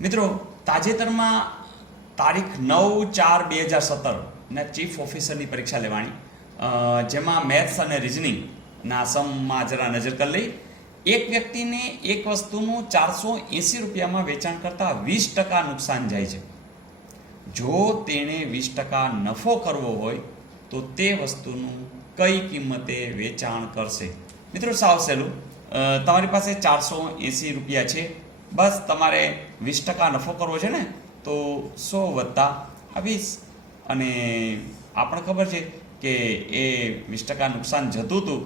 મિત્રો, તાજેતરમાં તારીખ 9/4/2017 ના ચીફ ઓફિસરની પરીક્ષા લેવાની, જેમાં મેથ્સ અને રિઝનિંગના સમમાં જરા નજર કરી લઈ. એક વ્યક્તિને એક વસ્તુનું 480 રૂપિયામાં વેચાણ કરતાં 20% નુકસાન જાય છે. જો તેણે 20% નફો કરવો હોય તો તે વસ્તુનું કઈ કિંમતે વેચાણ કરશે? મિત્રો, સાવ સહેલું. તમારી પાસે 480 રૂપિયા છે, બસ તમારે 20% નફો કરવો છે ને, તો 100 + 20, અને આપણને ખબર છે કે એ 20% નુકસાન જતું હતું,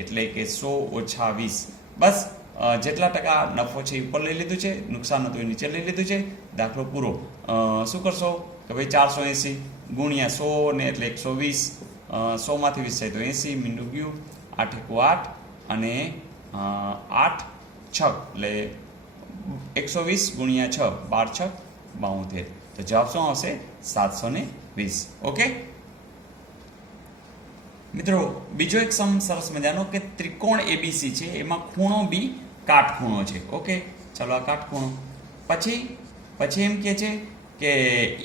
એટલે કે 100 - 20. બસ જેટલા ટકા નફો છે એ ઉપર લઈ લીધું છે, નુકસાન હતું એ નીચે લઈ લીધું છે. દાખલો પૂરો. શું કરશો કે ભાઈ 480 ગુણ્યા 100 ને એટલે 120. 100 માંથી 20 થાય તો 80, મીંડું ગયું. 8 × 8 અને 8 × 6 એટલે 120 ગુણ્યા 6, 12 × 6 = 72. તો જવાબ શું આવશે? 720. ઓકે મિત્રો, બીજો એક સમ સરસ મજાનો કે ત્રિકોણ એબીસી છે, એમાં ખૂણો બી કાટખૂણો છે. ઓકે, ચાલો આ કાટખૂણો. પછી એમ કહે છે કે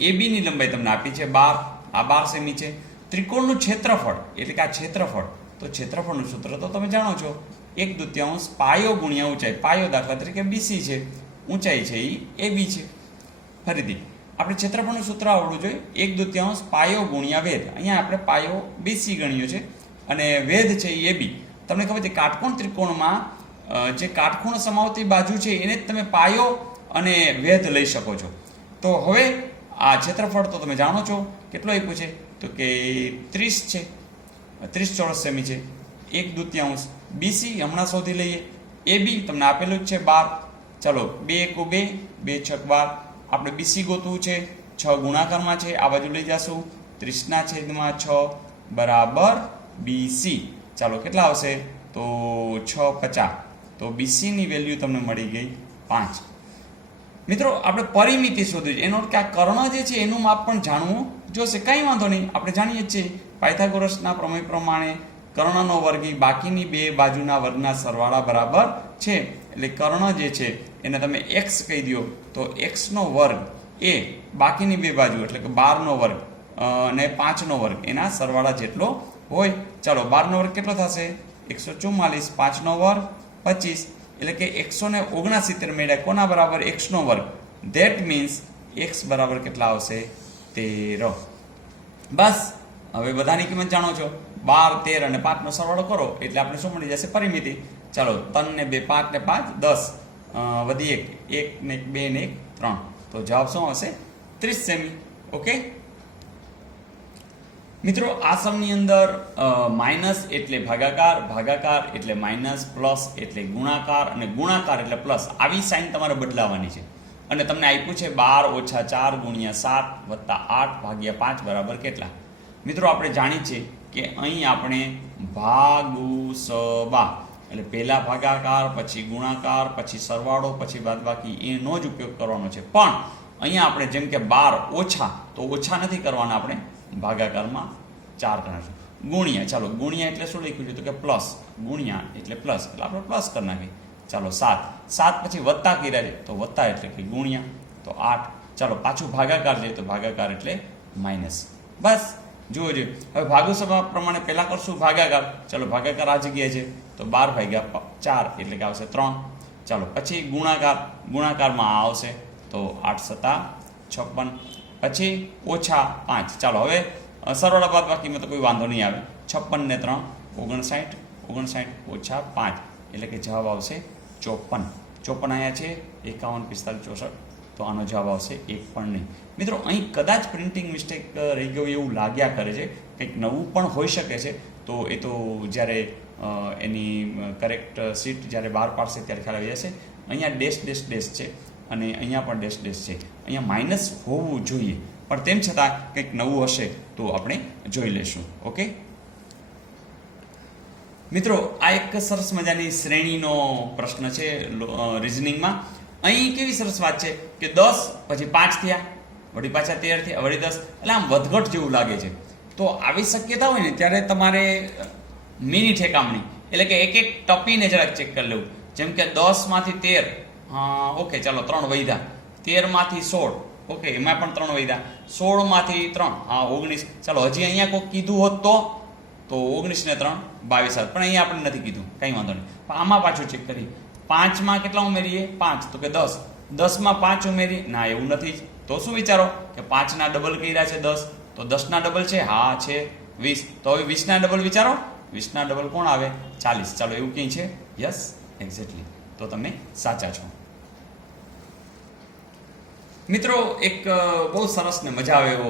એબીની લંબાઈ તમને આપી છે 12, આ 12 સેમી છે. ત્રિકોણનું ક્ષેત્રફળ એટલે કે આ ક્ષેત્રફળ, તો ક્ષેત્રફળનું સૂત્ર તો તમે જાણો છો, 1/2 પાયો ગુણ્યા ઊંચાઈ. પાયો દાખલા તરીકે બીસી છે, ઊંચાઈ છે એ એબી છે. ફરીથી આપણે ક્ષેત્રફળનું સૂત્ર આવડવું જોઈએ, 1/2 પાયો ગુણ્યા વેધ. અહીંયા આપણે પાયો બીસી ગણ્યો છે અને વેધ છે એ એબી. તમને ખબર છે કાટકોણ ત્રિકોણમાં જે કાટખૂણ સમાવતી બાજુ છે એને જ તમે પાયો અને વેધ લઈ શકો છો. તો હવે આ ક્ષેત્રફળ તો તમે જાણો છો, કેટલો આપ્યું છે તો કે 30 છે, 30 ચોરસ સેમી છે. 1/2 બીસી હમણાં શોધી લઈએ. એબી તમને આપેલું જ છે 12. ચાલો 2 × 2, 2 × 6 = 12. આપણે બીસી ગોતવું છે, 6 ગુણાકારમાં છે, આ બાજુ લઈ જશું. 30/6 બરાબર બીસી. ચાલો કેટલા આવશે તો 6 × 50. તો બીસીની વેલ્યુ તમને મળી ગઈ 5. મિત્રો, આપણે પરિમિતિ શોધવી છે, એનો અર્થ કે આ કર્ણ જે છે એનું માપ પણ જાણવું જોશે. કંઈ વાંધો નહીં, આપણે જાણીએ જ છીએ પાયથાગોરસના પ્રમેય પ્રમાણે કર્ણનો વર્ગ એ બાકીની બે બાજુના વર્ગના સરવાળા બરાબર છે. એટલે કર્ણ જે છે એને તમે x કહી દો, તો x² એ બાકીની બે બાજુ એટલે કે 12નો વર્ગ અને 5નો વર્ગ એના સરવાળા જેટલો હોય. ચાલો 12નો વર્ગ કેટલો થશે? 144. 5નો વર્ગ 25, એટલે કે 169 મળ્યા. કોના બરાબર? x² ધેટ મીન્સ x બરાબર કેટલા આવશે? 13. બસ હવે બધાની કિંમત જાણો છો. 12, 13 અને 5નો સરવાળો કરો એટલે આપણે શું મળી જશે? પરિમિતિ. ચાલો 3 ને 2 5 ને 5 10, વધી 1 ને 1 2 ને 1 3. તો જવાબ શું આવશે? 30 સેમી. ઓકે મિત્રો, આ સમની અંદર માઇનસ એટલે ભાગાકાર, ભાગાકાર એટલે માઇનસ, પ્લસ એટલે ગુણાકાર અને ગુણાકાર એટલે પ્લસ, આવી સાઇન તમારે બદલાવાની છે. અને તમને આપ્યું છે 12 - 4 × 7 + 8 / 5 બરાબર કેટલા? મિત્રો, આપણે જાણીએ છીએ કે અહીં આપણે ભાગુસબા એટલે પહેલા ભાગાકાર, પછી ગુણાકાર, પછી સરવાળો, પછી બાદબાકી એનો જ ઉપયોગ કરવાનો છે. પણ અહીંયા આપણે જેમ કે 12 ઓછા, તો ઓછા નથી કરવાના, આપણે ભાગાકારમાં 4 ગણાશું. ગુણ્યા, ચાલો ગુણ્યા એટલે શું લખ્યું છે તો કે પ્લસ, ગુણ્યા એટલે પ્લસ, એટલે આપણે પ્લસ કરી નાખીએ. ચાલો 7 પછી વત્તા કર્યા છે તો વત્તા એટલે કે ગુણ્યા, તો 8. ચાલો પાછું ભાગાકાર છે તો ભાગાકાર એટલે માઇનસ. બસ જુઓ જોઈએ. હવે ભાગુસભા પ્રમાણે પહેલા કરશું ભાગાકાર. ચાલો ભાગાકાર આ જગ્યાએ છે તો 12/4 એટલે કે આવશે 3. ચાલો પછી ગુણાકાર, ગુણાકારમાં આ આવશે તો 8 × 7 = 56. પછી ઓછા 5. ચાલો હવે સરવાળા બાદબાકીમાં તો કોઈ વાંધો નહીં આવે. 56 ને 3 59, 59 ઓછા 5 એટલે કે જવાબ આવશે 54. 54 અહીંયા છે, 51 45 64, તો આનો જવાબ આવશે 1 પણ નહીં. મિત્રો, અહીં કદાચ પ્રિન્ટિંગ મિસ્ટેક રહી ગયું એવું લાગ્યા કરે છે, કંઈક નવું પણ હોઈ શકે છે. તો એ તો જ્યારે એની કરેક્ટ સીટ જ્યારે બહાર પાડશે ત્યારે ખ્યાલ આવી જશે. અહીંયા ડેશ છે અને અહીંયા પણ ડેશ છે. અહીંયા માઇનસ હોવું જોઈએ, પણ તેમ છતાં કંઈક નવું હશે તો આપણે જોઈ લઈશું. ઓકે મિત્રો, આ એક સરસ મજાની શ્રેણીનો પ્રશ્ન છે રિઝનિંગમાં. અહીં કેવી સરસ વાત છે કે 10 પછી 5 થયા, વળી પાછા 13 થયા, વળી 10, એટલે આમ વધઘટ જેવું લાગે છે. તો આવી શક્યતા હોય ને ત્યારે તમારે મિની ઠેકામણી એટલે કે એક ટપીને જરાક ચેક કરી લેવું. જેમ કે 10 માંથી 13, ઓકે ચાલો 3 વધ્યા, 13 માંથી 16, ઓકે, એમાં પણ 3 વધ્યા. 16 માંથી 3, હા 19. ચાલો હજી અહીંયા કોઈક કીધું હોત તો 19 ને 3 22 આવે, પણ અહીંયા આપણે નથી કીધું, કંઈ વાંધો નહીં. પણ આમાં પાછું ચેક કરી, 5 માં કેટલા ઉમેરીએ? 5, તો કે 10. 10 માં 5 ઉમેરીએ? ના, એવું નથી જ. તો શું વિચારો કે 5 ના ડબલ કર્યા છે 10, તો 10 ના ડબલ છે, હા છે 20. તો હવે 20 ના ડબલ વિચારો, 20 ના ડબલ કોણ આવે? 40. ચાલો એવું કંઈ છે? Yes, exactly. તો તમે સાચા છો. મિત્રો, એક બહુ સરસ ને મજા આવે એવો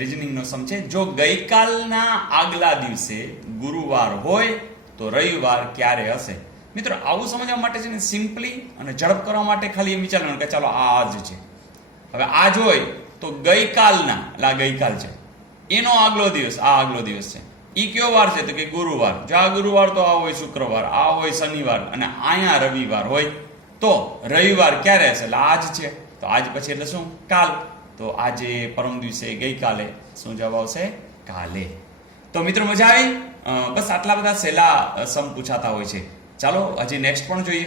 રિઝનિંગનો સમ છે. જો ગઈકાલના આગલા દિવસે ગુરુવાર હોય તો રવિવાર ક્યારે હશે? મિત્રો, આવું સમજવા માટે છે ને સિમ્પલી અને ઝડપ કરવા માટે ખાલી એમ વિચારવાનું કે ચાલો આ જ છે. હવે આજ હોય તો ગઈકાલના, એટલે આ ગઈકાલ છે, એનો આગલો દિવસ આ આગલો દિવસ છે. ઈ કયો વાર છે? તો કે ગુરુવાર. જો આ ગુરુવાર તો આ હોય શુક્રવાર, આ હોય શનિવાર અને અહીંયા રવિવાર હોય તો રવિવાર ક્યારે હશે? એટલે આજ છે. તો આજ પછી એટલે શું? કાલ. તો આજે, પરમ દિવસે, ગઈકાલે. શું જવાબ આવશે? કાલે. તો મિત્રો મજા આવી? બસ આટલા બધા સહેલા સમ પૂછાતા હોય છે. ચાલો હજી નેક્સ્ટ પણ જોઈએ.